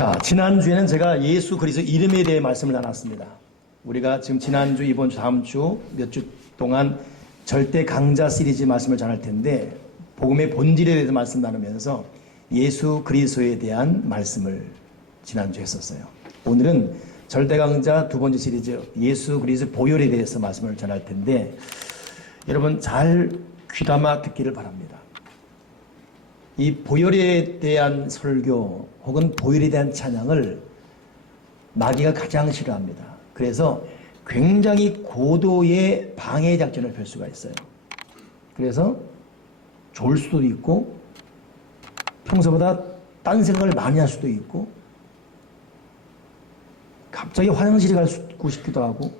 자, 지난주에는 제가 예수 그리스도 이름에 대해 말씀을 나눴습니다. 우리가 지금 지난주, 이번주, 다음주 몇 주 동안 절대 강자 시리즈 말씀을 전할 텐데, 복음의 본질에 대해서 말씀 나누면서 예수 그리스도에 대한 말씀을 지난주에 했었어요. 오늘은 절대 강자 두 번째 시리즈 예수 그리스도 보혈에 대해서 말씀을 전할 텐데, 여러분 잘 귀담아 듣기를 바랍니다. 이 보혈에 대한 설교 혹은 보혈에 대한 찬양을 마귀가 가장 싫어합니다. 그래서 굉장히 고도의 방해 작전을 펼 수가 있어요. 그래서 좋을 수도 있고 평소보다 딴 생각을 많이 할 수도 있고 갑자기 화장실에 가고 싶기도 하고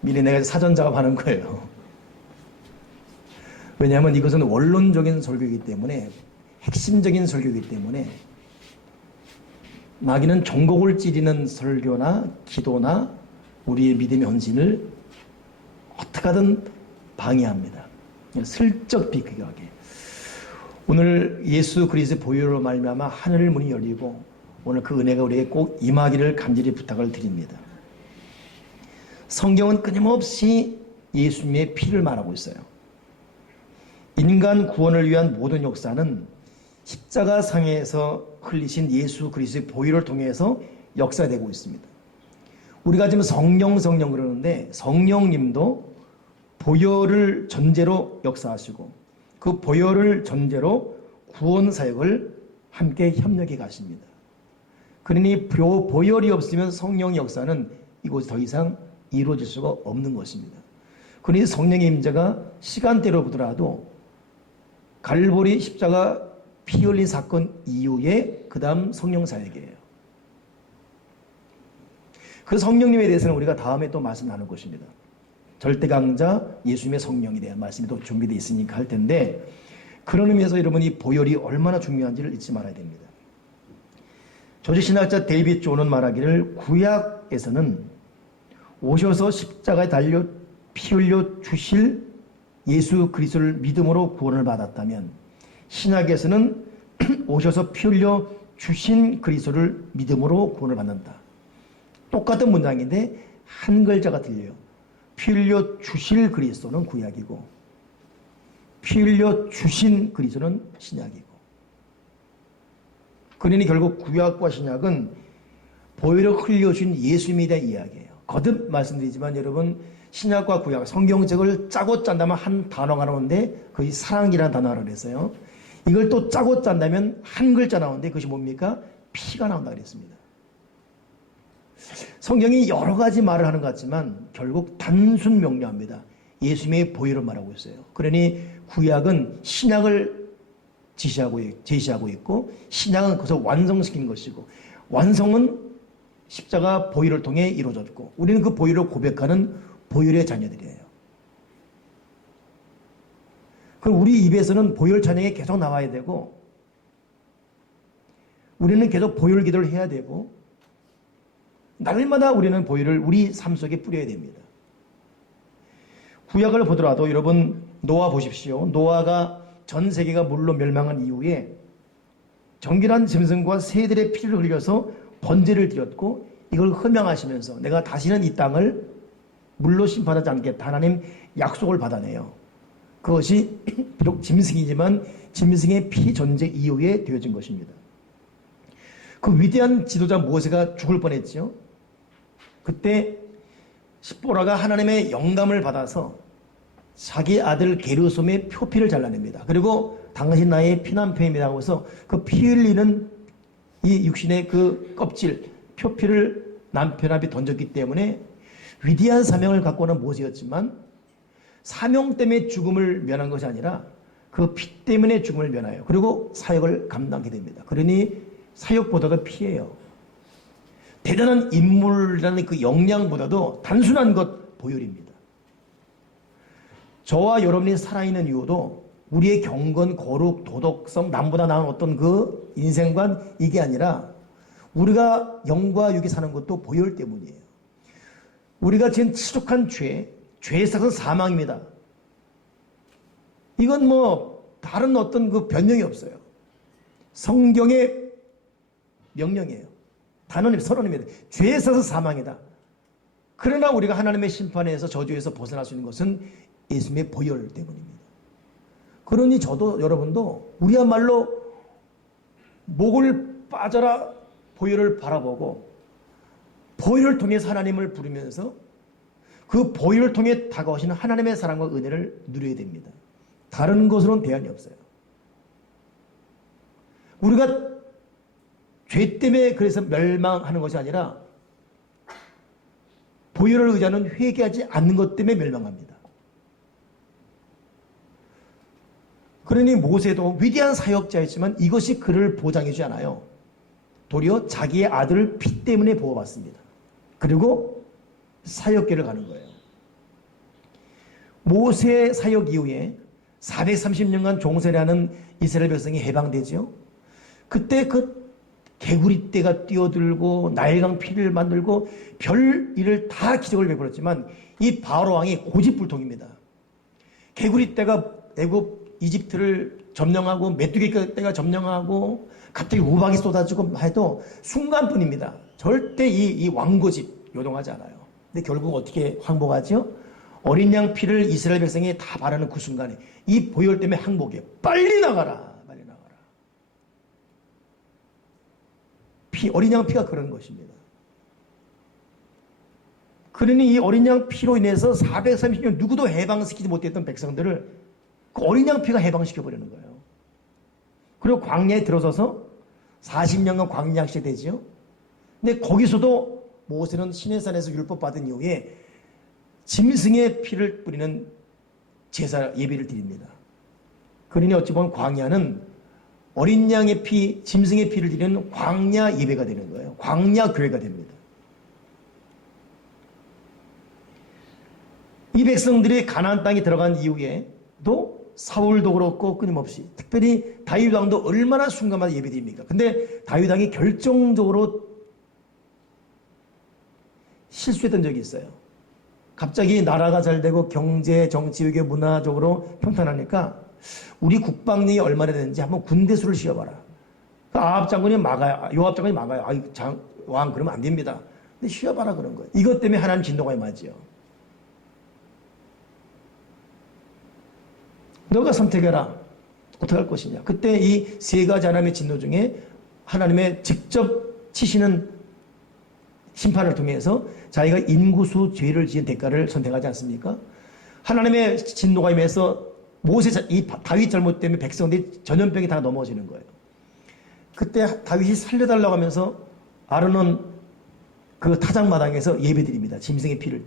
미리 내가 사전 작업하는 거예요. 왜냐하면 이것은 원론적인 설교이기 때문에, 핵심적인 설교이기 때문에 마귀는 전곡을 찌르는 설교나 기도나 우리의 믿음의 헌신을 어떻게 하든 방해합니다. 슬쩍 비켜가게. 오늘 예수 그리스도의 보혈로 말미암아 하늘 문이 열리고 오늘 그 은혜가 우리에게 꼭 임하기를 간절히 부탁을 드립니다. 성경은 끊임없이 예수님의 피를 말하고 있어요. 인간 구원을 위한 모든 역사는 십자가상에서 흘리신 예수 그리스도의 보혈을 통해서 역사되고 있습니다. 우리가 지금 성령 그러는데 성령님도 보혈을 전제로 역사하시고 그 보혈을 전제로 구원 사역을 함께 협력해 가십니다. 그러니 보혈이 없으면 성령의 역사는 이곳에 더 이상 이루어질 수가 없는 것입니다. 그러니 성령의 임재가 시간대로 보더라도 갈보리 십자가 피 흘린 사건 이후에 그 다음 성령 사역이에요. 그 성령님에 대해서는 우리가 다음에 또 말씀 나눌 것입니다. 절대강자 예수님의 성령에 대한 말씀이 또 준비되어 있으니까 할 텐데, 그런 의미에서 여러분이 보혈이 얼마나 중요한지를 잊지 말아야 됩니다. 조지신학자 데이빗 존은 말하기를 구약에서는 오셔서 십자가에 달려 피 흘려 주실 예수 그리스도를 믿음으로 구원을 받았다면 신약에서는 오셔서 피 흘려 주신 그리스도를 믿음으로 구원을 받는다. 똑같은 문장인데 한 글자가 틀려요. 피 흘려 주실 그리스도는 구약이고 피 흘려 주신 그리스도는 신약이고. 그러니 결국 구약과 신약은 보혈을 흘려주신 예수님에 대한 이야기예요. 거듭 말씀드리지만 여러분, 신약과 구약, 성경책을 짜고 짠다면 한 단어가 나오는데 그것이 사랑이라는 단어라고 그랬어요. 이걸 또 짜고 짠다면 한 글자 나오는데 그것이 뭡니까? 피가 나온다 그랬습니다. 성경이 여러 가지 말을 하는 것 같지만 결국 단순 명료합니다. 예수님의 보혈을 말하고 있어요. 그러니 구약은 신약을 제시하고 있고 신약은 그것을 완성시킨 것이고 완성은 십자가 보혈을 통해 이루어졌고 우리는 그 보혈을 고백하는 보혈의 자녀들이에요. 그럼 우리 입에서는 보혈 찬양이 계속 나와야 되고 우리는 계속 보혈 기도를 해야 되고 날마다 우리는 보혈을 우리 삶 속에 뿌려야 됩니다. 구약을 보더라도 여러분 노아 보십시오. 노아가 전 세계가 물로 멸망한 이후에 정결한 짐승과 새들의 피를 흘려서 번제를 드렸고 이걸 헌명하시면서 내가 다시는 이 땅을 물로 심판하지 않겠다. 하나님 약속을 받아내요. 그것이 비록 짐승이지만 짐승의 피 전제 이후에 되어진 것입니다. 그 위대한 지도자 모세가 죽을 뻔했죠. 그때 십보라가 하나님의 영감을 받아서 자기 아들 게르솜의 표피를 잘라냅니다. 그리고 당신 나의 피난패입니다 하고서 그 피 흘리는 이 육신의 그 껍질, 표피를 남편 앞에 던졌기 때문에 위대한 사명을 갖고 오는 모세였지만 사명 때문에 죽음을 면한 것이 아니라 그 피 때문에 죽음을 면해요. 그리고 사역을 감당하게 됩니다. 그러니 사역보다도 피예요. 대단한 인물이라는 그 역량보다도 단순한 것 보혈입니다. 저와 여러분이 살아있는 이유도 우리의 경건, 거룩, 도덕성, 남보다 나은 어떤 그 인생관 이게 아니라 우리가 영과 육이 사는 것도 보혈 때문이에요. 우리가 지은 치욕한 죄의 삭은 사망입니다. 이건 뭐 다른 어떤 그 변명이 없어요. 성경의 명령이에요. 단언이 선언입니다. 죄에 있어서 사망이다. 그러나 우리가 하나님의 심판에서 저주에서 벗어날 수 있는 것은 예수님의 보혈 때문입니다. 그러니 저도 여러분도 우리야말로 목을 빠져라 보혈을 바라보고 보혈을 통해서 하나님을 부르면서 그 보혈을 통해 다가오시는 하나님의 사랑과 은혜를 누려야 됩니다. 다른 것으로는 대안이 없어요. 우리가 죄 때문에 그래서 멸망하는 것이 아니라 보혈을 의지하는 회개하지 않는 것 때문에 멸망합니다. 그러니 모세도 위대한 사역자였지만 이것이 그를 보장해주지 않아요. 도리어 자기의 아들 피 때문에 보호받습니다. 그리고 사역계를 가는 거예요. 모세 사역 이후에 430년간 종살이하는 이스라엘 백성이 해방되죠. 그때 그 개구리 떼가 뛰어들고 나일강 피를 만들고 별 일을 다 기적을 베풀었지만 이 바로 왕이 고집불통입니다. 개구리 떼가 애굽 이집트를 점령하고 메뚜기 떼가 점령하고 갑자기 우박이 쏟아지고 해도 순간뿐입니다. 절대 이 왕고집 요동하지 않아요. 근데 결국 어떻게 항복하죠? 어린 양 피를 이스라엘 백성이 다 바르는 그 순간에 이 보혈 때문에 항복해요. 빨리 나가라. 빨리 나가라. 어린 양 피가 그런 것입니다. 그러니 이 어린 양 피로 인해서 430년 누구도 해방시키지 못했던 백성들을 그 어린 양 피가 해방시켜버리는 거예요. 그리고 광야에 들어서서 40년간 광야 시대 되지요. 근데 거기서도 모세는 시내산에서 율법 받은 이후에 짐승의 피를 뿌리는 제사 예배를 드립니다. 그러니 어찌 보면 광야는 어린 양의 피, 짐승의 피를 드리는 광야 예배가 되는 거예요. 광야 교회가 됩니다. 이 백성들이 가나안 땅에 들어간 이후에도 사울도 그렇고 끊임없이 특별히 다윗 왕도 얼마나 순간마다 예배드립니까? 근데 다윗 왕이 결정적으로 실수했던 적이 있어요. 갑자기 나라가 잘 되고 경제, 정치, 외교, 문화적으로 평탄하니까 우리 국방력이 얼마나 되는지 한번 군대 수를 쉬어봐라. 아합 장군이 막아요. 요압 장군이 막아요. 왕 그러면 안 됩니다. 근데 쉬어봐라 그런 거예요. 이것 때문에 하나님 진노가 임하지요. 너가 선택해라. 어떻게 할 것이냐. 그때 이 세 가지 하나님의 진노 중에 하나님의 직접 치시는 심판을 통해서 자기가 인구수 죄를 지은 대가를 선택하지 않습니까? 하나님의 진노가 임해서 이 다윗 잘못 때문에 백성들이 전염병이 다 넘어지는 거예요. 그때 다윗이 살려달라고 하면서 아론은 그 타작마당에서 예배드립니다. 짐승의 피를.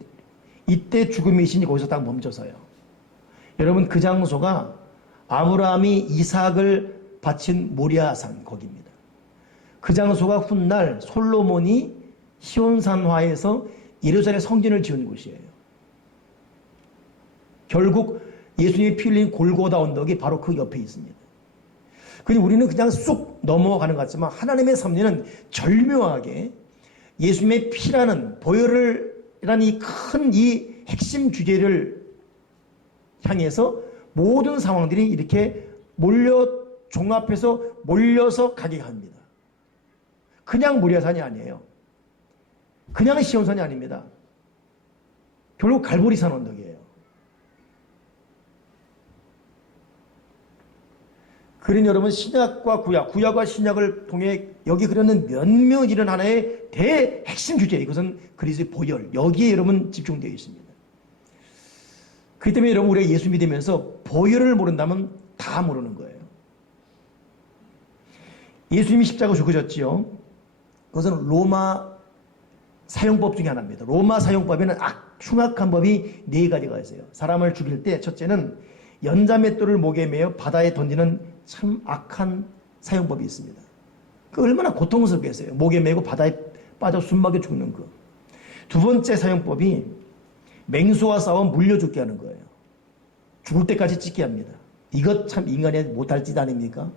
이때 죽음의 신이 거기서 딱 멈춰서요. 여러분 그 장소가 아브라함이 이삭을 바친 모리아산 거기입니다. 그 장소가 훗날 솔로몬이 시온산화에서 예루살렘 성전을 지은 곳이에요. 결국 예수님이 피 흘린 골고다 언덕이 바로 그 옆에 있습니다. 그리고 우리는 그냥 쑥 넘어가는 것 같지만 하나님의 섭리는 절묘하게 예수님의 피라는 보혈이라는 이 큰 이 핵심 주제를 향해서 모든 상황들이 이렇게 종합해서 몰려서 가게 합니다. 그냥 모리아산이 아니에요. 그냥 시온산이 아닙니다. 결국 갈보리산 언덕이에요. 그러니 여러분 신약과 구약과 신약을 통해 여기 그려는 몇몇 이런 하나의 대핵심 주제, 이것은 그리스도의 보혈, 여기에 여러분 집중되어 있습니다. 그렇기 때문에 여러분 우리가 예수 믿으면서 보혈을 모른다면 다 모르는 거예요. 예수님이 십자가 죽으셨지요. 그것은 로마 사용법 중에 하나입니다. 로마 사용법에는 흉악한 법이 4가지가 있어요. 사람을 죽일 때 첫째는 연자맷돌을 목에 매어 바다에 던지는 참 악한 사용법이 있습니다. 그 얼마나 고통스럽겠어요. 목에 매고 바다에 빠져 숨막혀 죽는 거. 두 번째 사용법이 맹수와 싸워 물려 죽게 하는 거예요. 죽을 때까지 찢게 합니다. 이것 참 인간이 못할 짓 아닙니까?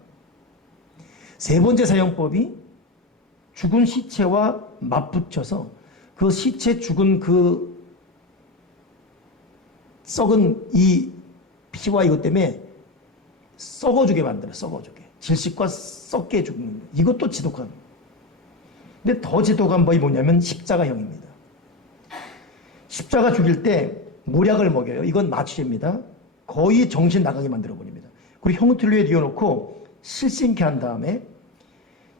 세 번째 사용법이 죽은 시체와 맞붙여서 그 시체 죽은 그 썩은 이 피와 이것 때문에 썩어주게 만들어요. 썩어주게. 질식과 썩게 죽는 거. 이것도 지독한. 근데 더 지독한 법이 뭐냐면 십자가형입니다. 십자가 죽일 때 모략을 먹여요. 이건 마취입니다. 거의 정신 나가게 만들어버립니다. 그리고 형틀 위에 뉘어놓고 실신케 한 다음에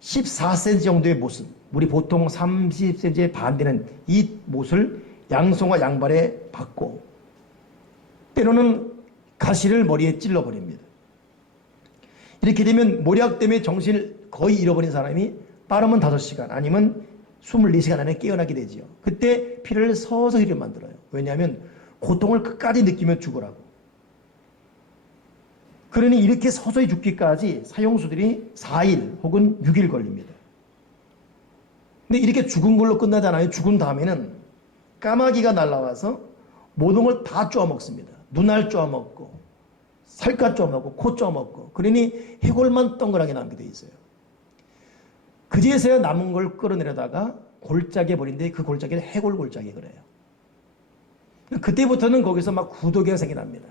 14cm 정도의 못을, 우리 보통 30cm의 반 되는 이 못을 양손과 양발에 박고 때로는 가시를 머리에 찔러버립니다. 이렇게 되면 모략 때문에 정신을 거의 잃어버린 사람이 빠르면 5시간 아니면 24시간 안에 깨어나게 되지요. 그때 피를 서서히 흘려 만들어요. 왜냐하면 고통을 끝까지 느끼며 죽으라고. 그러니 이렇게 서서히 죽기까지 사형수들이 4일 혹은 6일 걸립니다. 근데 이렇게 죽은 걸로 끝나잖아요. 죽은 다음에는 까마귀가 날라와서 모든 걸 다 쪼아먹습니다. 눈알 쪼아먹고 살갗 쪼아먹고 코 쪼아먹고 그러니 해골만 동그랗게 남게 돼 있어요. 그제서야 남은 걸 끌어내려다가 골짜기에 버린데 그 골짜기를 해골 골짜기 그래요. 그때부터는 거기서 막 구더기가 생겨납니다.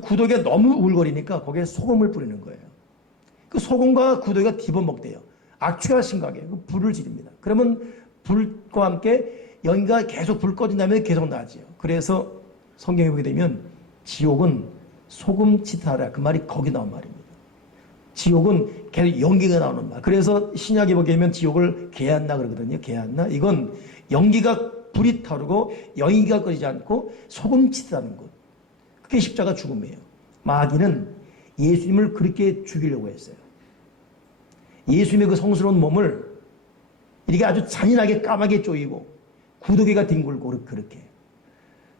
구더기가 너무 울거리니까 거기에 소금을 뿌리는 거예요. 그 소금과 구더기가 뒤집어먹대요. 악취가 심각해요. 그 불을 지릅니다. 그러면 불과 함께 연기가 계속 불 꺼진 다음에 계속 나지요. 그래서 성경에 보게 되면 지옥은 소금 치타라 그 말이 거기 나온 말입니다. 지옥은 계속 연기가 나오는 말. 그래서 신약에 보게 되면 지옥을 개한나 그러거든요. 개한나. 이건 연기가 불이 타오르고 연기가 꺼지지 않고 소금 치타라는 곳. 그게 십자가 죽음이에요. 마귀는 예수님을 그렇게 죽이려고 했어요. 예수님의 그 성스러운 몸을 이렇게 아주 잔인하게 까맣게 쪼이고 구더기가 뒹굴고 그렇게.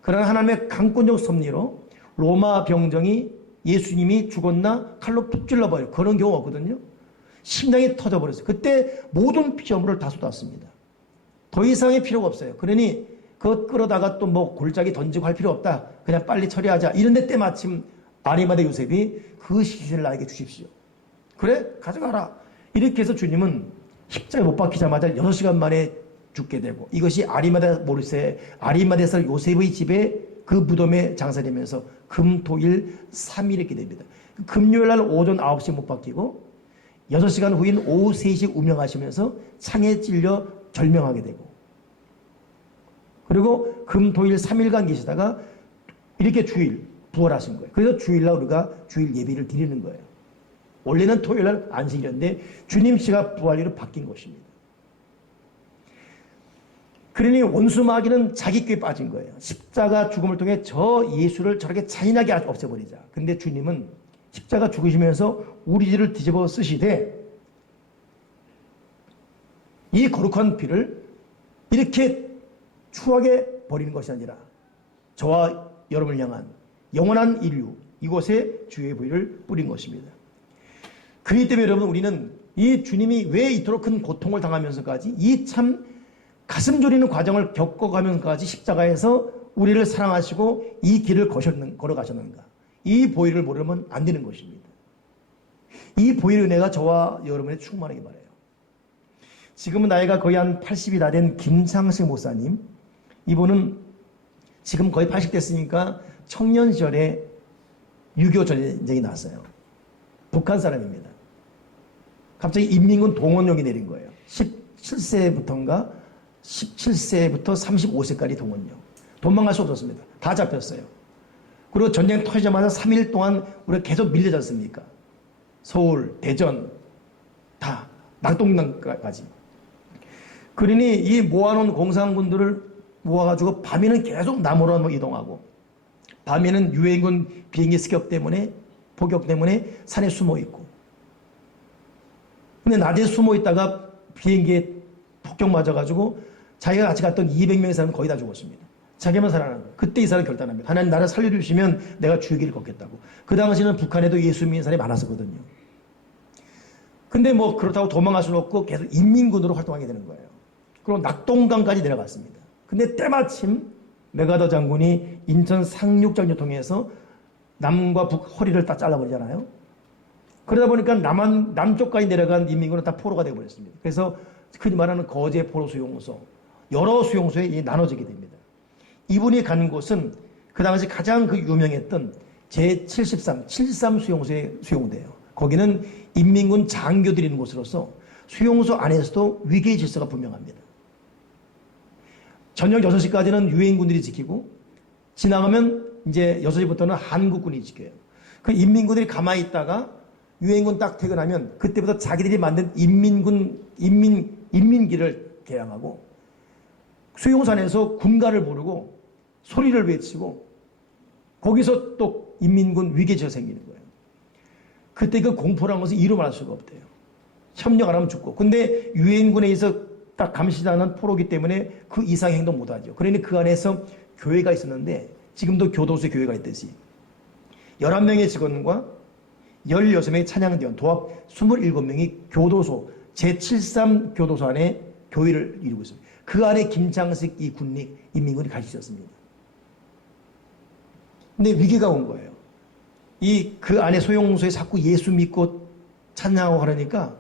그러나 하나님의 강권적 섭리로 로마 병정이 예수님이 죽었나 칼로 푹 찔러버려요. 그런 경우 없거든요. 심장이 터져버렸어요. 그때 모든 피조물을 다 쏟았습니다. 더 이상의 필요가 없어요. 그러니 그것 끌어다가 또 뭐 골짜기 던지고 할 필요 없다. 그냥 빨리 처리하자. 이런데 때마침 아리마대 요셉이 그 시신을 나에게 주십시오. 그래? 가져가라. 이렇게 해서 주님은 십자가에 못 박히자마자 6시간 만에 죽게 되고 이것이 아리마대에서 요셉의 집에 그 무덤에 장사되면서 금, 토, 일, 3일 이렇게 됩니다. 금요일 날 오전 9시에 못 박히고 6시간 후인 오후 3시에 운명하시면서 창에 찔려 절명하게 되고 그리고 금, 토, 일, 3일간 계시다가 이렇게 주일 부활하신 거예요. 그래서 주일날 우리가 주일 예배를 드리는 거예요. 원래는 토요일날 안식일인데 주님 씨가 부활일로 바뀐 것입니다. 그러니 원수 마귀는 자기 꾀에 빠진 거예요. 십자가 죽음을 통해 저 예수를 저렇게 잔인하게 없애버리자. 근데 주님은 십자가 죽으시면서 우리 죄를 뒤집어 쓰시되 이 거룩한 피를 이렇게 추하게 버리는 것이 아니라 저와 여러분을 향한 영원한 인류 이곳에 주의 부위를 뿌린 것입니다. 그렇기 때문에 여러분 우리는 이 주님이 왜 이토록 큰 고통을 당하면서까지 이 참 가슴 졸이는 과정을 겪어가면서까지 십자가에서 우리를 사랑하시고 이 길을 걸어가셨는가. 이 보혈을 모르면 안 되는 것입니다. 이 보혈의 은혜가 저와 여러분에 충만하게 바라요. 지금은 나이가 거의 한 80이 다 된 김상식 목사님. 이분은 지금 거의 80 됐으니까 청년 시절에 6.25 전쟁이 났어요. 북한 사람입니다. 갑자기 인민군 동원령이 내린 거예요. 17세부터인가 17세부터 35세까지 동원령. 도망갈 수 없었습니다. 다 잡혔어요. 그리고 전쟁 터지자마자 3일 동안 우리가 계속 밀려지 않습니까? 서울, 대전, 다 낙동강까지. 그러니 이 모아놓은 공산군들을 모아가지고 밤에는 계속 남으로 이동하고 밤에는 유해군 비행기 습격 때문에 폭격 때문에 산에 숨어 있고 근데 낮에 숨어 있다가 비행기에 폭격 맞아가지고 자기가 같이 갔던 200명의 사람은 거의 다 죽었습니다. 자기만 살아난 거예요. 그때 이 사람이 결단합니다. 하나님 나를 살려주시면 내가 주의 길을 걷겠다고. 그 당시에는 북한에도 예수 믿는 사람이 많았었거든요. 근데 뭐 그렇다고 도망갈 수는 없고 계속 인민군으로 활동하게 되는 거예요. 그리고 낙동강까지 내려갔습니다. 근데 때마침 메가더 장군이 인천 상륙작전 통해서 남과 북 허리를 딱 잘라버리잖아요. 그러다 보니까 남쪽까지 내려간 인민군은 다 포로가 되어버렸습니다. 그래서 흔히 말하는 거제 포로 수용소, 여러 수용소에 나눠지게 됩니다. 이분이 가는 곳은 그 당시 가장 그 유명했던 제73 수용소에 수용돼요. 거기는 인민군 장교들이 있는 곳으로서 수용소 안에서도 위계의 질서가 분명합니다. 저녁 6시까지는 유엔군들이 지키고 지나가면 이제 6시부터는 한국군이 지켜요. 그 인민군들이 가만히 있다가 유엔군 딱 퇴근하면 그때부터 자기들이 만든 인민기를 개항하고 수용소 안에서 군가를 부르고 소리를 외치고 거기서 또 인민군 위계제가 생기는 거예요. 그때 그 공포라는 것은 이루 말할 수가 없대요. 협력 안 하면 죽고. 근데 유엔군에 의해서 딱 감시하는 포로기 때문에 그 이상의 행동 못하죠. 그러니 그 안에서 교회가 있었는데 지금도 교도소에 교회가 있듯이 11명의 직원과 16명의 찬양대원, 도합 27명이 교도소, 제73 교도소 안에 교회를 이루고 있습니다. 그 안에 김창식 이 군릭, 인민군이 같이 있었습니다. 근데 위기가 온 거예요. 그 안에 소용소에 자꾸 예수 믿고 찬양하고 하려니까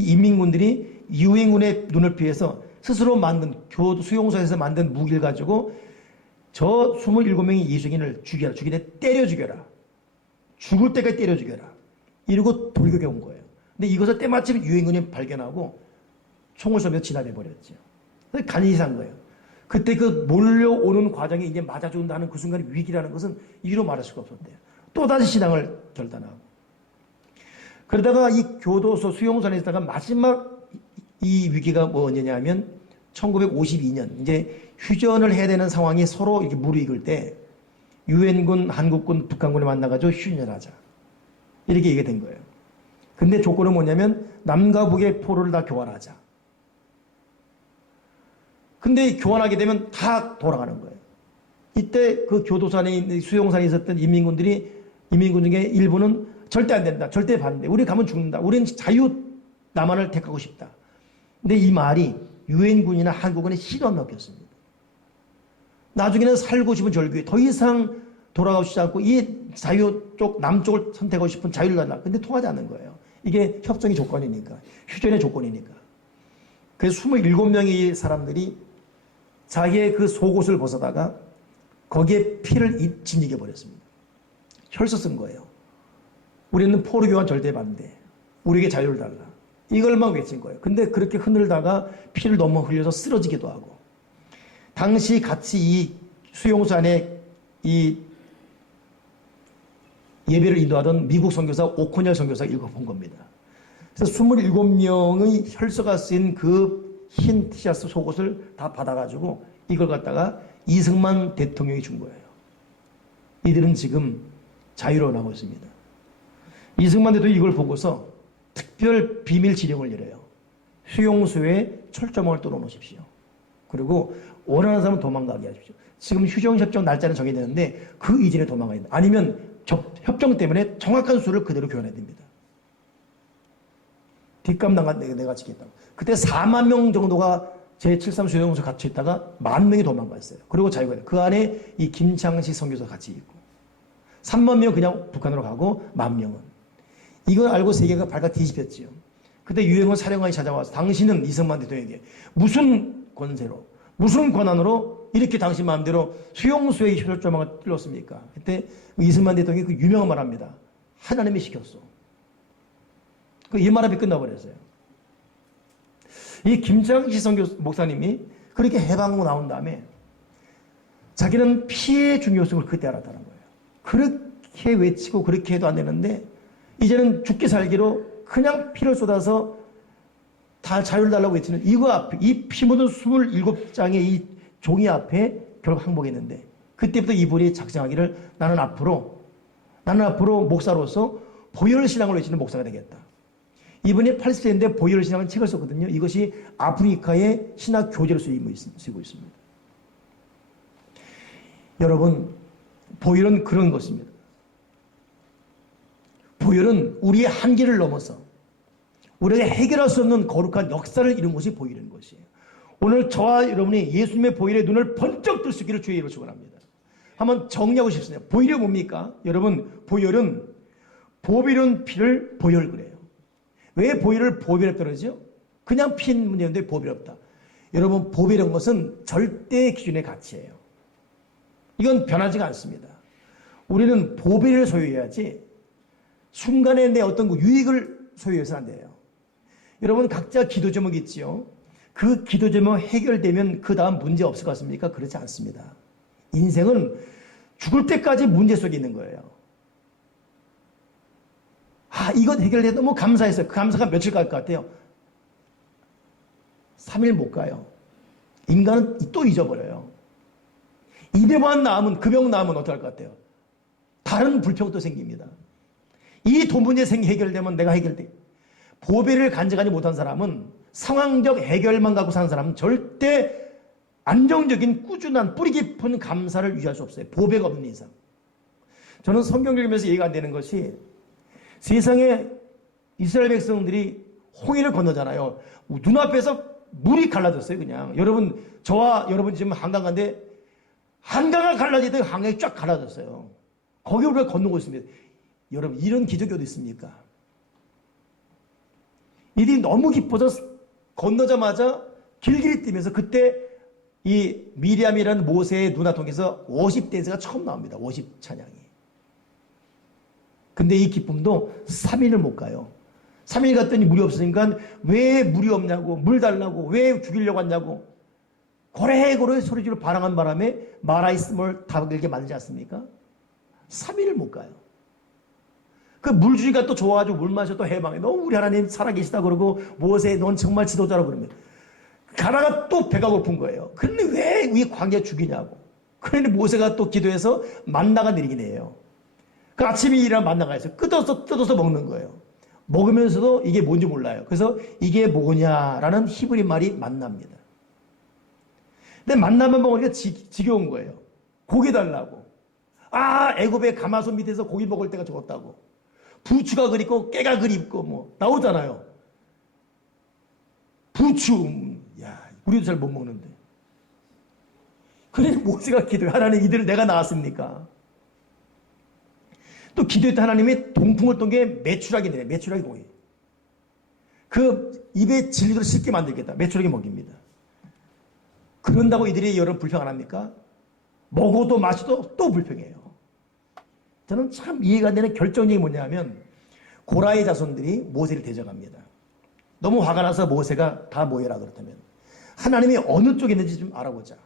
이 인민군들이 유엔군의 눈을 피해서 스스로 만든 수용소에서 만든 무기를 가지고 저 27명의 예수인을 죽여라. 때려 죽여라. 죽을 때까지 때려 죽여라. 이러고 돌격해 온 거예요. 근데 이것을 때마침 유엔군이 발견하고 총을 쏘면서 진압해버렸죠. 간이 산 거예요. 그때 그 몰려오는 과정에 이제 맞아 죽는다는 그 순간의 위기라는 것은 이로 말할 수가 없었대요. 또다시 신앙을 결단하고. 그러다가 이 교도소 수용소 안에 있다가 마지막 이 위기가 뭐냐면 1952년 이제 휴전을 해야 되는 상황이 서로 이렇게 무르익을 때 유엔군, 한국군, 북한군이 만나가지고 휴전을 하자. 이렇게 얘기가 된 거예요. 근데 조건은 뭐냐면 남과 북의 포로를 다 교환하자. 근데 교환하게 되면 다 돌아가는 거예요. 이때 그 교도소 안에 수용소 안에 있었던 인민군 중에 일부는 절대 안 된다. 절대 반대. 우리 가면 죽는다. 우리는 자유 남한을 택하고 싶다. 근데 이 말이 유엔군이나 한국군의 씨도 안 먹혔습니다. 나중에는 살고 싶은 절규에 더 이상 돌아가고 싶지 않고 이 자유 쪽 남쪽을 선택하고 싶은 자유를 달라. 근데 통하지 않는 거예요. 이게 협정의 조건이니까. 휴전의 조건이니까. 그래서 27명의 사람들이 자기의 그 속옷을 벗어다가 거기에 피를 짓이겨 버렸습니다. 혈서 쓴 거예요. 우리는 포로 교환 절대 반대. 우리에게 자유를 달라. 이걸만 외친 거예요. 근데 그렇게 흔들다가 피를 너무 흘려서 쓰러지기도 하고. 당시 같이 이 수용소 안에 이 예배를 인도하던 미국 선교사 오코넬 선교사가 읽어본 겁니다. 그래서 27명의 혈서가 쓰인 그 흰 티셔츠 속옷을 다 받아가지고 이걸 갖다가 이승만 대통령이 준 거예요. 이들은 지금 자유로워하고 있습니다. 이승만 대통령이 이걸 보고서 특별 비밀 지령을 내려요. 수용소에 철조망을 뚫어놓으십시오. 그리고 원하는 사람은 도망가게 하십시오. 지금 휴전협정 날짜는 정해졌는데 그 이전에 도망가야 된다. 아니면 협정 때문에 정확한 수를 그대로 교환해야 됩니다. 뒷감 내가 지겠다고. 그때 4만 명 정도가 제73 수용소에 갇혀 있다가 10,000명이 도망갔어요. 그리고 자유가 그 안에 이 김창식 선교사 같이 있고 3만 명 그냥 북한으로 가고 10,000명은. 이걸 알고 세계가 발칵 뒤집혔지요. 그때 유엔군 사령관이 찾아와서 당신은 이승만 대통령에게 무슨 권세로 무슨 권한으로 이렇게 당신 마음대로 수용소에 혈조망을 뚫었습니까? 그때 이승만 대통령이 그 유명한 말합니다. 하나님이 시켰어. 이 말합이 끝나버렸어요. 이 김창식 선교 목사님이 그렇게 해방하고 나온 다음에 자기는 피의 중요성을 그때 알았다는 거예요. 그렇게 외치고 그렇게 해도 안 되는데 이제는 죽기 살기로 그냥 피를 쏟아서 다 자유를 달라고 외치는 이거 앞에 이 피 묻은 27장의 이 종이 앞에 결국 항복했는데 그때부터 이분이 작정하기를 나는 앞으로 목사로서 보혈 신앙을 외치는 목사가 되겠다. 이분이 80세인데 보혈 신앙은 책을 썼거든요. 이것이 아프리카의 신학 교재로 쓰이고 있습니다. 여러분, 보혈은 그런 것입니다. 보혈은 우리의 한계를 넘어서 우리가 해결할 수 없는 거룩한 역사를 이룬 것이 보혈인 것이에요. 오늘 저와 여러분이 예수님의 보혈에 눈을 번쩍 뜰 수 있기를 주의 이름으로 축원합니다. 한번 정리하고 싶습니다. 보혈이 뭡니까? 여러분, 보혈은 보배로운 피를 보혈 그래요. 왜 보혈을 보배롭다 그러죠? 그냥 피인 문제인데 보배롭다. 여러분, 보배로운 것은 절대 기준의 가치예요. 이건 변하지가 않습니다. 우리는 보배를 소유해야지 순간에 내 어떤 유익을 소유해서는 안 돼요. 여러분 각자 기도 제목이 있지요. 그 기도 제목 해결되면 그 다음 문제 없을 것 같습니까? 그렇지 않습니다. 인생은 죽을 때까지 문제 속에 있는 거예요. 이것 해결돼 너무 감사했어요. 그 감사가 며칠 갈 것 같아요? 3일 못 가요. 인간은 또 잊어버려요. 입에만 나으면, 그 병 나으면 어떡할 것 같아요? 다른 불평도 생깁니다. 이 돈 문제 해결되면 내가 해결돼. 보배를 간직하지 못한 사람은, 상황적 해결만 갖고 사는 사람은 절대 안정적인 꾸준한 뿌리 깊은 감사를 유지할 수 없어요. 보배가 없는 이상. 저는 성경 읽으면서 이해가 안 되는 것이, 세상에 이스라엘 백성들이 홍해를 건너잖아요. 눈앞에서 물이 갈라졌어요, 그냥. 여러분, 저와 여러분 지금 한강 간데 한강을 갈라지더니 한강이 쫙 갈라졌어요. 거기 우리가 건너고 있습니다. 여러분, 이런 기적이 어디 있습니까? 이들이 너무 기뻐서 건너자마자 길길이 뛰면서, 그때 이 미리암이라는 모세의 누나 통해서 50대에서가 처음 나옵니다. 50 찬양이. 근데 이 기쁨도 3일을 못 가요. 3일 갔더니 물이 없으니까 왜 물이 없냐고, 물 달라고, 왜 죽이려고 하냐고 고래고래 소리지르 반항한 바람에 마라이스몰 다글게 만들지 않습니까? 3일을 못 가요. 그 물주니까 또 좋아가지고 물 마셔 또 해방해. 너무 우리 하나님 살아계시다 그러고, 모세 넌 정말 지도자라고 그러면 가다가 또 배가 고픈 거예요. 그런데 왜 이 광야 죽이냐고. 그런데 모세가 또 기도해서 만나가 내리긴 해요. 그 아침에 일어나 만나가 있어요. 뜯어서 먹는 거예요. 먹으면서도 이게 뭔지 몰라요. 그래서 이게 뭐냐라는 히브리 말이 만납니다. 근데 만나만 먹으니까 지겨운 거예요. 고기 달라고. 애굽의 가마솥 밑에서 고기 먹을 때가 좋았다고. 부추가 그립고 깨가 그립고 뭐 나오잖아요. 부추, 우리도 잘 못 먹는데. 그래 모세가 기도해. 하나님, 이들을 내가 낳았습니까? 또 기도했던 하나님이 동풍을 떤 게 메추라기네. 메추라기 고기. 그 입에 진리를 씹게 만들겠다. 메추라기 먹입니다. 그런다고 이들이 여러분 불평 안 합니까? 먹어도 마셔도 또 불평해요. 저는 참 이해가 안 되는 결정적인 게 뭐냐면, 고라의 자손들이 모세를 대적합니다. 너무 화가 나서 모세가 다 모여라 그렇다면 하나님이 어느 쪽에 있는지 좀 알아보자.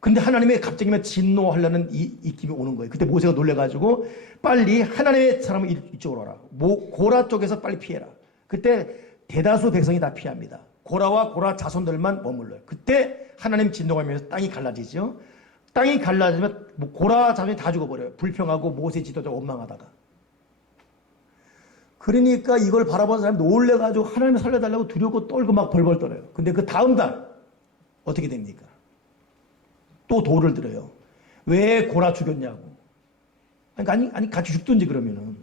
근데 하나님의 갑자기 진노하려는 이 기분이 오는 거예요. 그때 모세가 놀래가지고 빨리 하나님의 사람을 이쪽으로 오라. 고라 쪽에서 빨리 피해라. 그때 대다수 백성이 다 피합니다. 고라와 고라 자손들만 머물러요. 그때 하나님 진노가 오면서 땅이 갈라지죠. 땅이 갈라지면 고라 자손이 다 죽어버려요. 불평하고 모세 지도자 원망하다가. 그러니까 이걸 바라본 사람이 놀래가지고 하나님을 살려달라고 두렵고 떨고 막 벌벌 떨어요. 근데 그 다음 달 어떻게 됩니까? 또 도를 들어요. 왜 고라 죽였냐고. 아니 같이 죽든지 그러면은.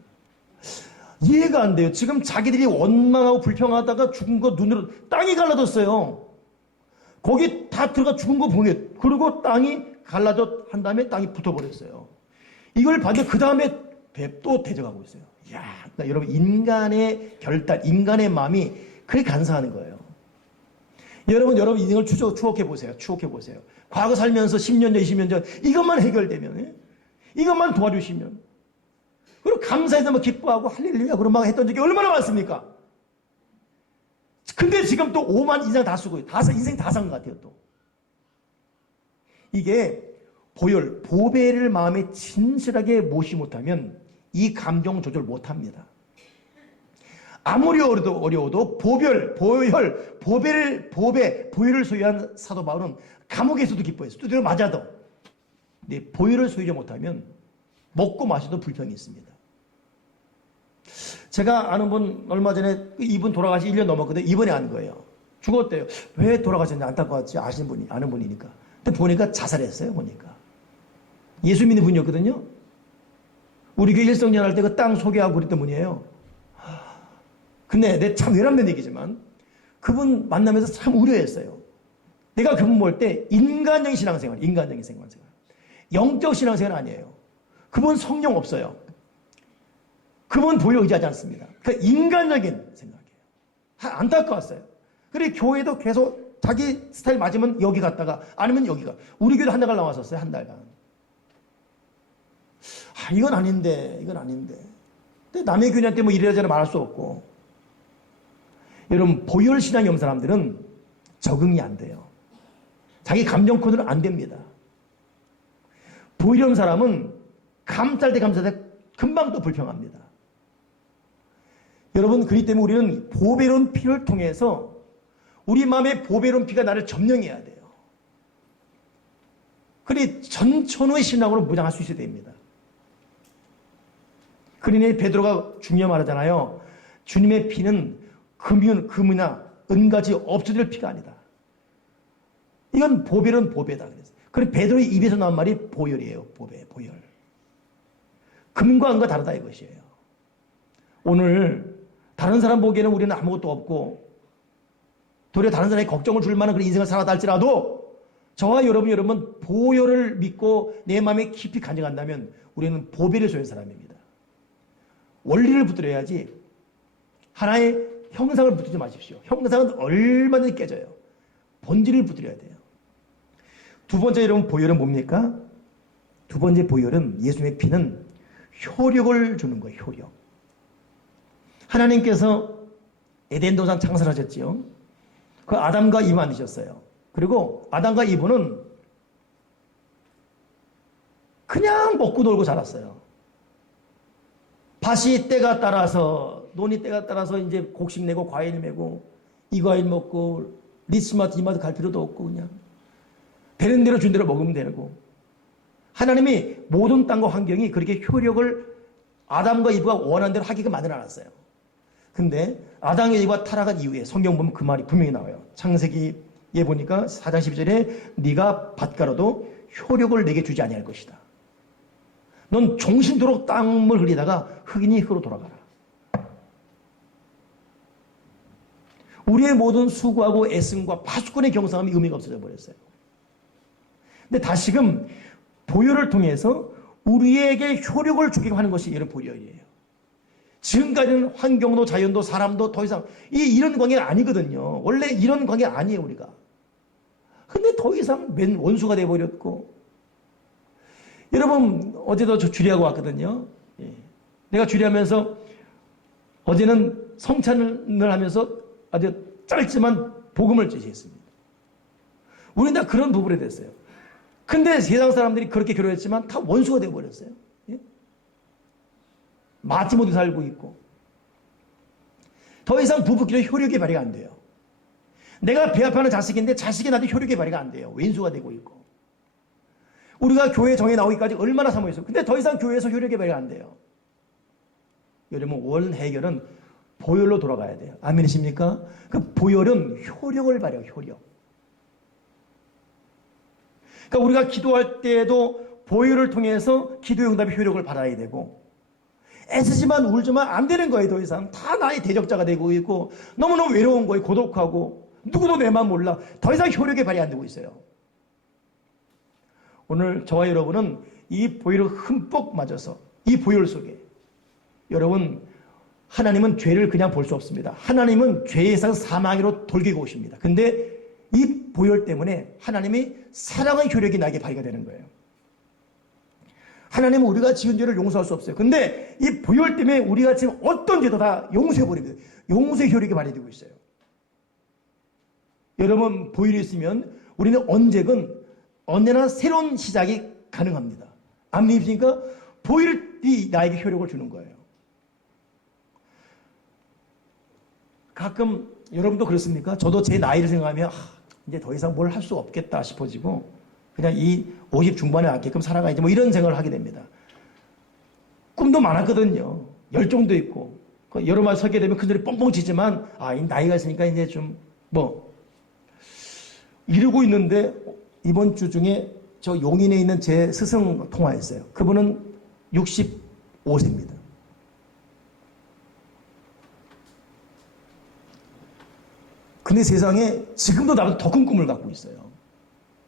이해가 안 돼요. 지금 자기들이 원망하고 불평하다가 죽은 거 눈으로 땅이 갈라졌어요. 거기 다 들어가 죽은 거 보게. 그리고 땅이 갈라져 한 다음에 땅이 붙어버렸어요. 이걸 봤는데 그 다음에 또 대적하고 있어요. 그러니까 여러분, 인간의 결단, 인간의 마음이 그렇게 간사하는 거예요. 여러분 인생을 추억해 보세요. 추억해 보세요. 과거 살면서 10년 전, 20년 전 이것만 해결되면, 이것만 도와주시면, 그리고 감사해서 막 기뻐하고 할렐루야 그런 막 했던 적이 얼마나 많습니까? 근데 지금 또 5만 이상 다 쓰고 인생 다 산 것 같아요. 또 이게 보배를 마음에 진실하게 모시 못하면 이 감정 조절 못합니다. 아무리 어려워도 보배를 소유한 사도 바울은 감옥에서도 기뻐했어요. 두드려 맞아도. 근데 보혈을 소유하지 못하면 먹고 마셔도 불평이 있습니다. 제가 아는 분, 얼마 전에 이분 돌아가시 1년 넘었거든요. 이번에 한 거예요. 죽었대요. 왜 돌아가셨는지 안타까웠지. 아는 분이니까. 근데 보니까 자살했어요. 보니까. 예수 믿는 분이었거든요. 우리 교회 일성전 할 때 그 땅 소개하고 그랬던 분이에요. 근데 내 참 외람된 얘기지만 그분 만나면서 참 우려했어요. 내가 그분 볼 때 인간적인 신앙생활. 영적 신앙생활 아니에요. 그분 성령 없어요. 그분 보혈 의지하지 않습니다. 그러니까 인간적인 생각이에요. 안타까웠어요. 그래 교회도 계속 자기 스타일 맞으면 여기 갔다가 아니면 여기가. 우리 교회도 한 달간 나왔었어요. 한 달간. 이건 아닌데. 근데 남의 교회한테 뭐 이래저래 말할 수 없고. 여러분, 보혈신앙이 없는 사람들은 적응이 안 돼요. 자기 감정 코드는 안 됩니다. 보혈이 없는 사람은 감쌀 때 금방 또 불평합니다. 여러분, 그렇기 때문에 우리는 보배로운 피를 통해서 우리 마음에 보배로운 피가 나를 점령해야 돼요. 그리 전천후의 신앙으로 무장할 수 있어야 됩니다. 그러니 베드로가 중요한 말하잖아요. 주님의 피는 금이나 은가지 없어질 피가 아니다. 이건 보배로운 보배다. 그래서 베드로의 입에서 나온 말이 보혈이에요. 보혈. 금과 은과 다르다 이것이에요. 오늘 다른 사람 보기에는 우리는 아무것도 없고 도리어 다른 사람이 걱정을 줄 만한 그런 인생을 살아다 할지라도 저와 여러분 보혈을 믿고 내 마음에 깊이 간직한다면 우리는 보배를 소유한 사람입니다. 원리를 붙들어야지 하나의 형상을 붙들지 마십시오. 형상은 얼마든지 깨져요. 본질을 붙들어야 돼요. 두 번째 여러분 보혈은 뭡니까? 두 번째 보혈은 예수님의 피는 효력을 주는 거예요. 효력. 하나님께서 에덴 동산 창설하셨지요. 그 아담과 이브 만드셨어요. 그리고 아담과 이브는 그냥 먹고 놀고 자랐어요. 밭이 때가 따라서 논이 때가 따라서 이제 곡식 내고 과일 메고 이 과일 먹고 리스마트 이마트 갈 필요도 없고 그냥 되는 대로 준 대로 먹으면 되고 하나님이 모든 땅과 환경이 그렇게 효력을 아담과 이브가 원하는 대로 하기가 만들어 놨어요. 근데 아담과 이브가 타락한 이후에 성경 보면 그 말이 분명히 나와요. 창세기에 보니까 4장 12절에 네가 밭가로도 효력을 내게 주지 아니할 것이다. 넌 종신토록 땀을 흘리다가 흑인이 흙으로 돌아가라. 우리의 모든 수고하고 애씀과 파수꾼의 경성함이 의미가 없어져 버렸어요. 근데 다시금 보혈을 통해서 우리에게 효력을 주게 하는 것이 여러분 보혈이에요. 지금까지는 환경도 자연도 사람도 더 이상 이런 관계가 아니거든요. 원래 이런 관계 아니에요 우리가. 근데 더 이상 맨 원수가 돼버렸고 여러분 어제도 저 주례하고 왔거든요. 내가 주례하면서 어제는 성찬을 하면서 아주 짧지만 복음을 제시했습니다. 우리는 다 그런 부분에 됐어요. 근데 세상 사람들이 그렇게 교류했지만 다 원수가 되어버렸어요. 예? 맞지 못해 살고 있고 더 이상 부부끼리 효력이 발휘가 안 돼요. 내가 배합하는 자식인데 자식이 나한테 효력이 발휘가 안 돼요. 왼수가 되고 있고 우리가 교회 정에 나오기까지 얼마나 사모했어요. 근데 더 이상 교회에서 효력이 발휘가 안 돼요. 여러분 원 해결은 보혈로 돌아가야 돼요. 아멘이십니까? 그 보혈은 효력을 발휘해요. 효력. 그러니까 우리가 기도할 때에도 보혈을 통해서 기도의 응답의 효력을 받아야 되고 애쓰지만 울지만 안 되는 거예요. 더 이상 다 나의 대적자가 되고 있고 너무너무 외로운 거예요. 고독하고 누구도 내 마음 몰라. 더 이상 효력이 발휘 안 되고 있어요. 오늘 저와 여러분은 이 보혈을 흠뻑 맞아서 이 보혈 속에 여러분 하나님은 죄를 그냥 볼 수 없습니다. 하나님은 죄에서 사망으로 돌리고 오십니다. 근데 이 보혈 때문에 하나님이 사랑의 효력이 나에게 발휘가 되는 거예요. 하나님은 우리가 지은 죄를 용서할 수 없어요. 근데 이 보혈 때문에 우리가 지금 어떤 죄도 다 용서해버립니다. 용서의 효력이 발휘되고 있어요. 여러분 보혈이 있으면 우리는 언제나 새로운 시작이 가능합니다. 안 믿으십니까? 보혈이 나에게 효력을 주는 거예요. 가끔 여러분도 그렇습니까? 저도 제 나이를 생각하면 이제 더 이상 뭘 할 수 없겠다 싶어지고 그냥 이 50 중반에 앉게끔 살아가야지 뭐 이런 생각을 하게 됩니다. 꿈도 많았거든요. 열정도 있고 여러 말 서게 되면 큰소리 뻥뻥 치지만 이 나이가 있으니까 이제 좀 이러고 있는데 이번 주 중에 저 용인에 있는 제 스승 통화했어요. 그분은 65세입니다. 근데 세상에 지금도 나보다 더 큰 꿈을 갖고 있어요.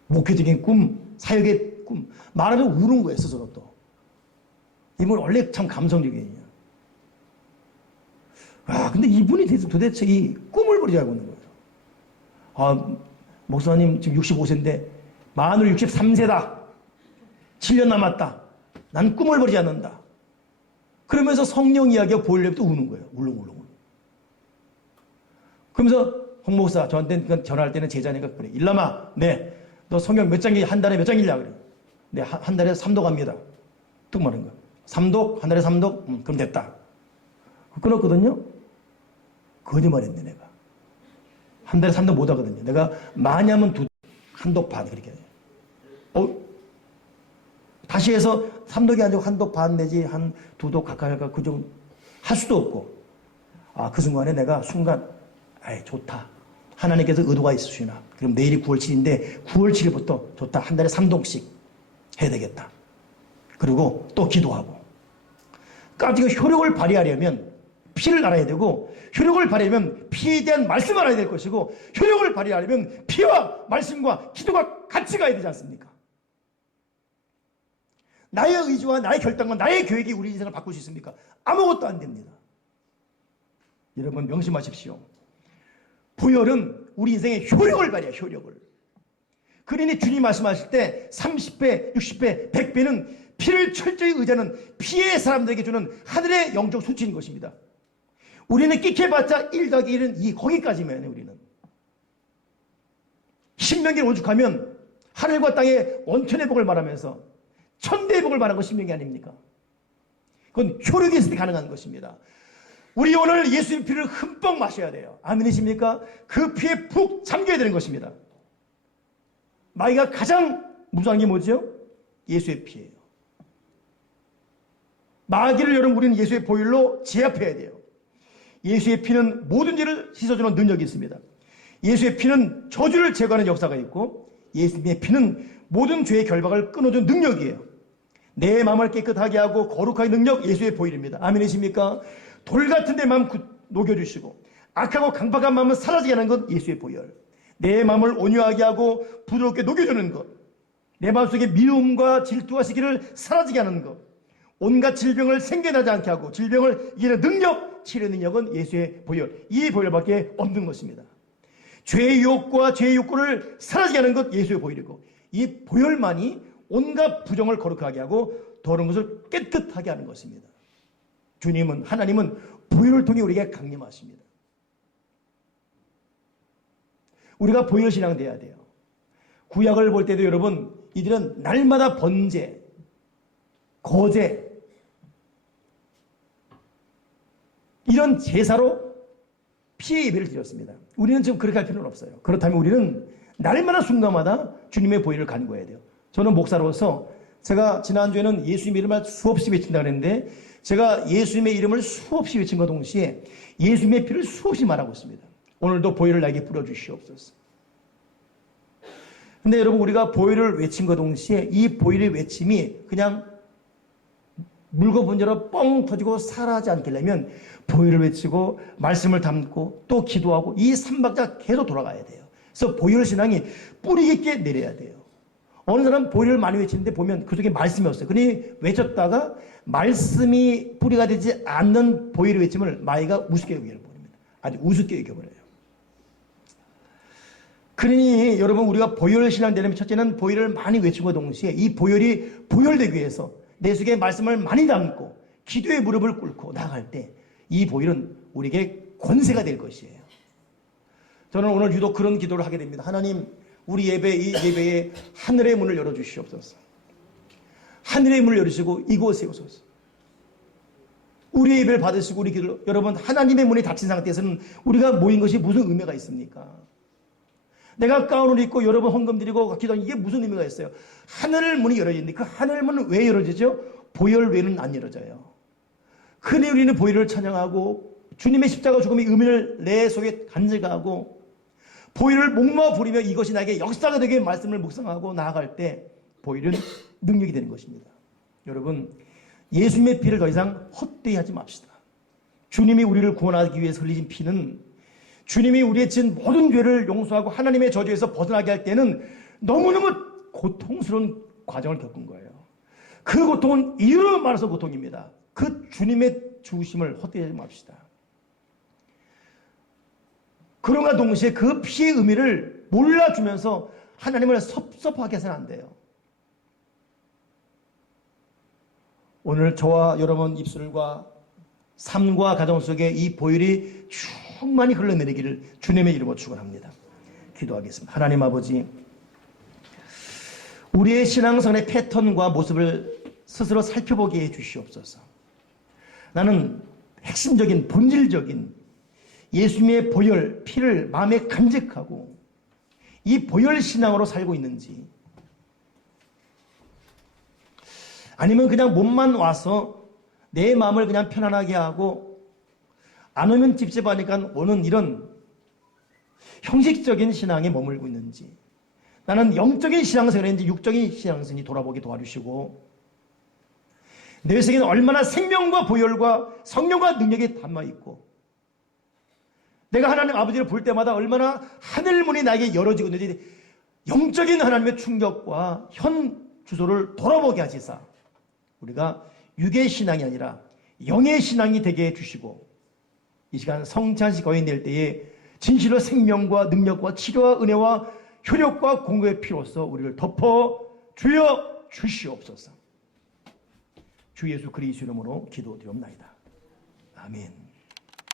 목회적인 꿈, 사역의 꿈. 말하면 우는 거예요, 스스로 또. 이분 원래 참 감성적이에요. 근데 이분이 도대체 이 꿈을 버리지 않고 있는 거예요. 목사님 지금 65세인데 만으로 63세다. 7년 남았다. 난 꿈을 버리지 않는다. 그러면서 성령 이야기가 보이려면 또 우는 거예요. 울렁울렁. 그러면서 홍 목사 저한테 전화할 때는 제자니까 그래. 일남아, 네, 너 성경 몇 장이 한 달에 몇 장이냐 그래. 네, 한 달에 3독 합니다. 뚝 말한 거야. 3독, 한 달에 3독? 그럼 됐다. 끊었거든요. 거짓말했네 내가. 한 달에 3독 못 하거든요. 내가 많이 하면 한 독 반 그렇게 돼요. 다시 해서 3독이 아니고 한 독 반 내지 한 2독 가까이 할까 그 정도 할 수도 없고. 그 순간에 내가 좋다. 하나님께서 의도가 있으시나. 그럼 내일이 9월 7일인데 9월 7일부터 좋다. 한 달에 3독씩 해야 되겠다. 그리고 또 기도하고. 그러니까 효력을 발휘하려면 피를 알아야 되고, 효력을 발휘하려면 피에 대한 말씀을 알아야 될 것이고, 효력을 발휘하려면 피와 말씀과 기도가 같이 가야 되지 않습니까? 나의 의지와 나의 결단과 나의 계획이 우리 인생을 바꿀 수 있습니까? 아무것도 안 됩니다. 여러분 명심하십시오. 보혈은 우리 인생의 효력을 발휘해요. 효력을. 그러니 주님 말씀하실 때 30배, 60배, 100배는 피를 철저히 의지하는 피의 사람들에게 주는 하늘의 영적 수치인 것입니다. 우리는 끽해봤자 1 더하기 1은 2 거기까지면 우리는. 신명기를 오죽하면 하늘과 땅의 원천의 복을 말하면서 천대의 복을 말한 거 신명기 아닙니까? 그건 효력이 있을 때 가능한 것입니다. 우리 오늘 예수의 피를 흠뻑 마셔야 돼요. 아멘이십니까? 그 피에 푹 잠겨야 되는 것입니다. 마귀가 가장 무서운 게 뭐죠? 예수의 피예요. 마귀를 여러분 우리는 예수의 보혈로 제압해야 돼요. 예수의 피는 모든 죄를 씻어주는 능력이 있습니다. 예수의 피는 저주를 제거하는 역사가 있고, 예수님의 피는 모든 죄의 결박을 끊어주는 능력이에요. 내 마음을 깨끗하게 하고 거룩하게 능력 예수의 보혈입니다. 아멘이십니까? 돌 같은 내 마음 녹여주시고 악하고 강박한 마음을 사라지게 하는 것 예수의 보혈. 내 마음을 온유하게 하고 부드럽게 녹여주는 것, 내 마음속에 미움과 질투와 시기를 사라지게 하는 것, 온갖 질병을 생겨나지 않게 하고 질병을 이기는 능력, 치료 능력은 예수의 보혈. 이 보혈밖에 없는 것입니다. 죄의 유혹과 죄의 욕구를 사라지게 하는 것 예수의 보혈이고, 이 보혈만이 온갖 부정을 거룩하게 하고 더러운 것을 깨끗하게 하는 것입니다. 주님은, 하나님은 보혈을 통해 우리에게 강림하십니다. 우리가 보혈신앙 돼야 돼요. 구약을 볼 때도 여러분, 이들은 날마다 번제, 거제, 이런 제사로 피의 예배를 드렸습니다. 우리는 지금 그렇게 할 필요는 없어요. 그렇다면 우리는 날마다 순간마다 주님의 보혈을 간구해야 돼요. 저는 목사로서 제가 지난주에는 예수님의 이름을 수없이 외친다 그랬는데, 제가 예수님의 이름을 수없이 외친 것 동시에 예수님의 피를 수없이 말하고 있습니다. 오늘도 보혈을 나에게 뿌려주시옵소서. 근데 여러분, 우리가 보혈을 외친 것 동시에 이 보혈의 외침이 그냥 물고 번져로 뻥 터지고 사라지지 않겠려면 보혈을 외치고 말씀을 담고 또 기도하고 이 3박자 계속 돌아가야 돼요. 그래서 보혈 신앙이 뿌리 깊게 내려야 돼요. 어느 사람 보혈을 많이 외치는데 보면 그 속에 말씀이 없어요. 그러니 외쳤다가 말씀이 뿌리가 되지 않는 보혈의 외침을 마귀가 우습게 여겨버립니다. 아주 우습게 여겨버려요. 그러니 여러분, 우리가 보혈 신앙 되려면 첫째는 보혈을 많이 외치고 동시에 이 보혈이 보혈되기 위해서 내 속에 말씀을 많이 담고 기도의 무릎을 꿇고 나아갈 때 이 보혈은 우리에게 권세가 될 것이에요. 저는 오늘 유독 그런 기도를 하게 됩니다. 하나님, 우리 이 예배에 하늘의 문을 열어주시옵소서. 하늘의 문을 열으시고 이곳에 오소서. 우리 예배를 받으시고 우리 기도를, 여러분, 하나님의 문이 닫힌 상태에서는 우리가 모인 것이 무슨 의미가 있습니까? 내가 가운을 입고 여러분 헌금 드리고 기도하는 이게 무슨 의미가 있어요? 하늘 문이 열어지는데 그 하늘 문은 왜 열어지죠? 보혈 외에는 안 열어져요. 그러니 우리는 보혈을 찬양하고 주님의 십자가 죽음의 의미를 내 속에 간직하고 보혈을 목마 부리며 이것이 나에게 역사가 되게 말씀을 묵상하고 나아갈 때 보혈은 능력이 되는 것입니다. 여러분, 예수님의 피를 더 이상 헛되이 하지 맙시다. 주님이 우리를 구원하기 위해서 흘리신 피는 주님이 우리의 진 모든 죄를 용서하고 하나님의 저주에서 벗어나게 할 때는 너무너무 고통스러운 과정을 겪은 거예요. 그 고통은 이루 말해서 고통입니다. 그 주님의 주심을 헛되이 하지 맙시다. 그럼과 동시에 그 피의 의미를 몰라주면서 하나님을 섭섭하게 해서는 안 돼요. 오늘 저와 여러분 입술과 삶과 가정 속에 이 보혈이 쭉 충만히 흘러내리기를 주님의 이름으로 축원합니다. 기도하겠습니다. 하나님 아버지, 우리의 신앙생활의 패턴과 모습을 스스로 살펴보게 해 주시옵소서. 나는 핵심적인 본질적인 예수님의 보혈, 피를 마음에 간직하고 이 보혈 신앙으로 살고 있는지, 아니면 그냥 몸만 와서 내 마음을 그냥 편안하게 하고 안 오면 찝찝하니까 오는 이런 형식적인 신앙에 머물고 있는지, 나는 영적인 신앙생활인지 육적인 신앙생활인지 돌아보게 도와주시고, 내 속에는 얼마나 생명과 보혈과 성령과 능력이 담아있고, 내가 하나님 아버지를 볼 때마다 얼마나 하늘문이 나에게 열어지고 있는지 영적인 하나님의 충격과 현 주소를 돌아보게 하시사 우리가 육의 신앙이 아니라 영의 신앙이 되게 해주시고, 이 시간 성찬식 거인 낼 때에 진실로 생명과 능력과 치료와 은혜와 효력과 공급의 피로써 우리를 덮어 주여 주시옵소서. 주 예수 그리스도 이름으로 기도드리옵나이다. 아멘.